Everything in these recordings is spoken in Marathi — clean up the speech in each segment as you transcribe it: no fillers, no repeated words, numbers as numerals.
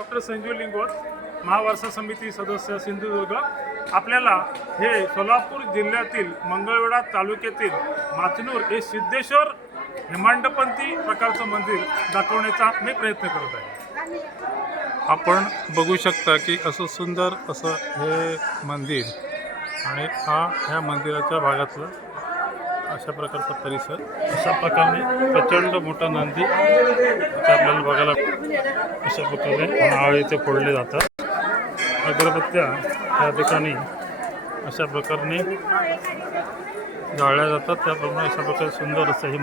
डॉक्टर संजीव लिंगोत, महावारसा समिती सदस्य सिंधुदुर्ग। आपल्याला हे सोलापूर जिल्ह्यातील मंगळवेढा तालुक्यातील माचनूर हे सिद्धेश्वर हेमांडपंथी प्रकारचं मंदिर दाखवण्याचा मी प्रयत्न करत आहे। आपण बघू शकता की असं सुंदर असं हे मंदिर आणि ह्या मंदिराच्या भागातलं अशा प्रकारचा परिसर, अशा प्रकारे प्रचंड मोठा नंदी आपल्याला बघायला अशा प्रकारे नाव इथे फोडले जातात। अगरबत्त्या त्या ठिकाणी अशा प्रकारे जाळल्या जातात। त्याप्रमाणे अशा प्रकारे सुंदर असं हे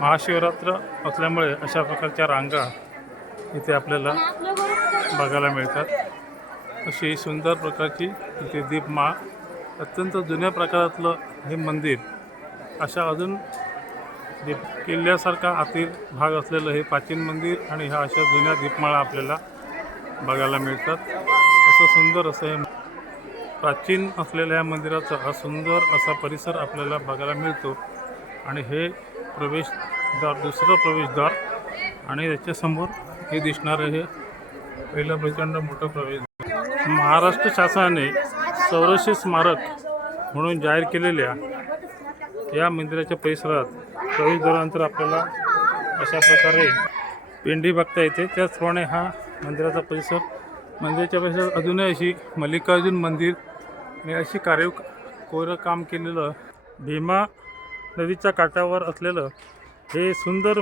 महाशिवरात्र असल्यामुळे अशा प्रकारच्या रांगा इथे आपल्याला बघायला मिळतात। अशी सुंदर प्रकारची इथे दीपमाळ, अत्यंत जुन्या प्रकारातलं हे मंदिर, अशा अजून दीप किल्ल्यासारखा आतील भाग असलेलं हे प्राचीन मंदिर आणि ह्या अशा जुन्या दीपमाळा आपल्याला बघायला मिळतात। असं सुंदर असं हे प्राचीन असलेल्या या मंदिराचा हा सुंदर असा परिसर आपल्याला बघायला मिळतो। आणि हे प्रवेशद्वार, दुसरं प्रवेशद्वार, आणि त्याच्यासमोर हे दिसणारं हे पहिलं प्रचंड मोठं प्रवेशद्वार। महाराष्ट्र शासनाने संरक्षित स्मारक म्हणून जाहीर केलेल्या या मंदिराच्या परिसरात प्रवेशद्वारानंतर आपल्याला अशा प्रकारे पिंडी बघता येते। त्याचप्रमाणे हा मंदिराचा परिसर, मंदिराच्या परिसरात अजूनही अशी मल्लिकार्जुन मंदिर आणि अशी कोरं काम केलेलं भीमा नदीच्या काठावर असलेलं हे सुंदर